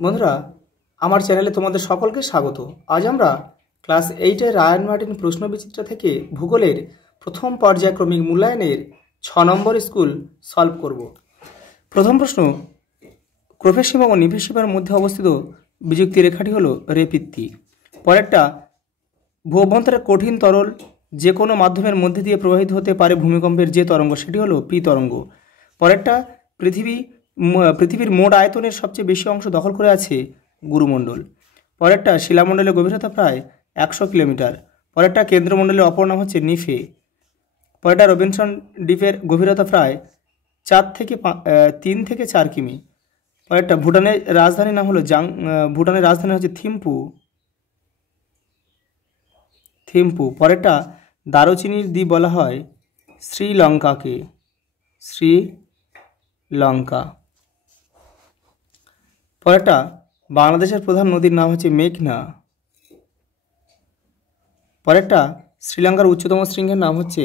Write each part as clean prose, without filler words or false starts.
বন্ধুরা, আমার চ্যানেলে তোমাদের সকলকে স্বাগত। আজ আমরা ক্লাস 8-এর রায়ান মার্টিন প্রশ্নবিচিত্রা থেকে ভূগোলের প্রথম পর্যায়ক্রমিক মূল্যায়নের 6 নম্বর স্কুল সলভ করব। প্রথম প্রশ্ন, ক্রোফের সীমা ও নিভের সীমার মধ্যে অবস্থিত বিযুক্তি রেখাটি হলো রেপিত্তি। পরেরটা, ভূ অভ্যন্তরে কঠিন তরল যে কোনো মাধ্যমের মধ্যে দিয়ে প্রবাহিত হতে পারে ভূমিকম্পের যে তরঙ্গ সেটি হলো পি তরঙ্গ। পরেরটা, পৃথিবীর মোট আয়তনের সবচেয়ে বেশি অংশ দখল করে আছে গুরুমণ্ডল। পরেরটা, শিলামণ্ডলের গভীরতা প্রায় 100 কিলোমিটার। পরেরটা, কেন্দ্রমণ্ডলের অপর নাম হচ্ছে নিফে। পরেরটা, রবিনসন দ্বীপের গভীরতা প্রায় 3 থেকে 4 কিমি। পরেরটা, ভুটানের রাজধানীর নাম হলো ভুটানের রাজধানী হচ্ছে থিম্পু। পরেরটা, দারুচিনির দ্বীপ বলা হয় শ্রীলঙ্কাকে, শ্রীলঙ্কা। পরেরটা, বাংলাদেশের প্রধান নদীর নাম হচ্ছে মেঘনা। পরেরটা, শ্রীলঙ্কার উচ্চতম শৃঙ্গের নাম হচ্ছে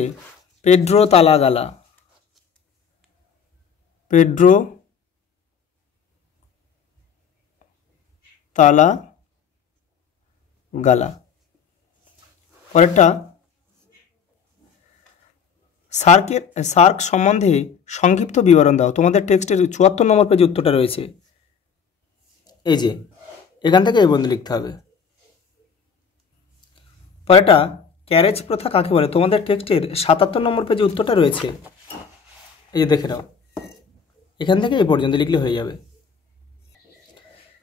পেড্রো তালাগালা। পেড্রো তালাগালা। পরেরটা, সার্ক সম্বন্ধে সংক্ষিপ্ত বিবরণ দাও। তোমাদের টেক্সটের 74 নম্বর পেজে উত্তরটা রয়েছে। এই যে এখান থেকে এই বন্ধু লিখতে হবে। পরেরটা, ক্যারেজ প্রথা কাকে বলে? তোমাদের টেক্সটের 77 নম্বর পেজে উত্তরটা রয়েছে। এই যে দেখে নাও, এখান থেকে এই পর্যন্ত লিখলে হয়ে যাবে।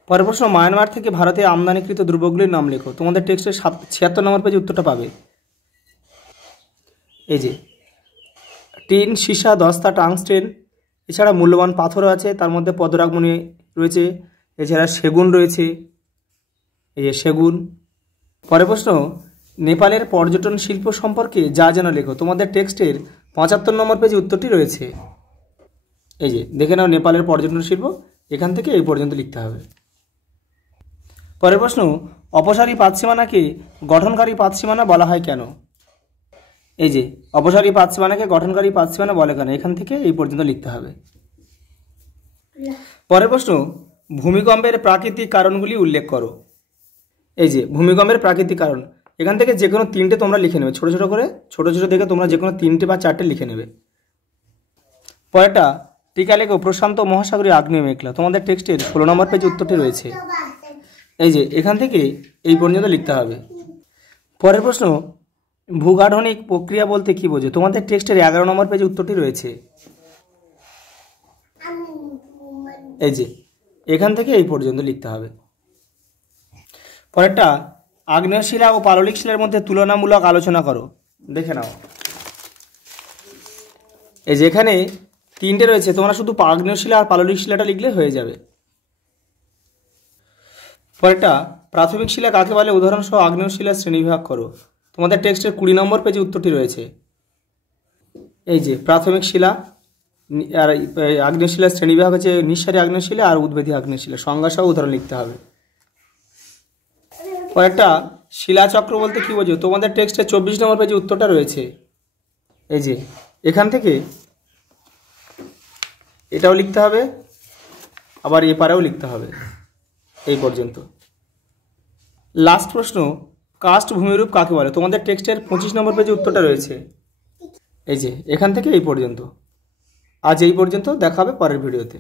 পরের প্রশ্ন, মায়ানমার থেকে ভারতে আমদানিকৃত দ্রব্যগুলির নাম লেখো। তোমাদের টেক্সটের 76 নম্বর পেজে উত্তরটা পাবে। এই যে টিন, সীসা, দস্তা, টাংস্টেন, এছাড়া মূল্যবান পাথরও আছে, তার মধ্যে পদরাগমণি রয়েছে, এছাড়া সেগুন রয়েছে, এই যে সেগুন। পরের প্রশ্ন, নেপালের পর্যটন শিল্প সম্পর্কে যা যেন লেখো। তোমাদের টেক্সটের 75 নম্বর পেজে উত্তরটি রয়েছে। এই যে দেখে নাও, নেপালের পর্যটন শিল্প, এখান থেকে এই পর্যন্ত লিখতে হবে। পরের প্রশ্ন, অপসারী পাতসীমানাকে গঠনকারী পাতসীমানা বলা হয় কেন? এই যে অপসারী পাতসীমানাকে গঠনকারী পাতসীমানা বলে কেন, এখান থেকে এই পর্যন্ত লিখতে হবে। পরের প্রশ্ন, ভূমিকম্পের প্রাকৃতিক কারণগুলি উল্লেখ করো। এই যে ভূমিকম্পের প্রাকৃতিক কারণ, এখান থেকে যে কোনো 3টে তোমরা লিখে নেবে, ছোট ছোট দেখে তোমরা যে কোনো 3টে বা 4টে লিখে নেবে। পরেরটা, টিকা লেখো প্রশান্ত মহাসাগরীয় আগ্নেয় মেঘলা। তোমাদের টেক্সটের 16 নম্বর পেজে উত্তরটি রয়েছে। এই যে এখান থেকে এই পর্যন্ত লিখতে হবে। পরের প্রশ্ন, ভূগাঠনিক প্রক্রিয়া বলতে কি বোঝো? তোমাদের টেক্সটের 11 নম্বর পেজে উত্তরটি রয়েছে। এই যে এখান থেকে এই পর্যন্ত লিখতে হবে। পরেরটা, আগ্নেয় শিলা ও পাললিক শিলার মধ্যে তুলনামূলক আলোচনা করো। দেখে নাও, এই যে এখানে 3টে রয়েছে, তোমরা শুধু আগ্নেয় শিলা আর পাললিক শিলাটা লিখলে হয়ে যাবে। পরেরটা, প্রাথমিক শিলা কাকে বলে? উদাহরণসহ আগ্নেয় শিলা শ্রেণীবিভাগ করো। তোমাদের টেক্সটের 20 নম্বর পেজে উত্তরটি রয়েছে। এই যে প্রাথমিক শিলা আর আগ্নেয় শিলার শ্রেণীবিভাগ হচ্ছে নিঃসারী আগ্নেয় শিলা আর উদ্ভিদী আগ্নেয় শিলা, সংজ্ঞাসহ উদাহরণ লিখতে হবে। পরেরটা, শিলাচক্র বলতে কি বোঝো? তোমাদের টেক্সটের 24 নম্বর পেজে উত্তরটা রয়েছে। এই যে এখান থেকে এটাও লিখতে হবে, আবার এপারেও লিখতে হবে, এই পর্যন্ত। লাস্ট প্রশ্ন, কাস্ট ভূমিরূপ কাকে বলে? তোমাদের টেক্সটের 25 নম্বর পেজে উত্তরটা রয়েছে। এই যে এখান থেকে এই পর্যন্ত। আজ এই পর্যন্ত, দেখা হবে পরের ভিডিওতে।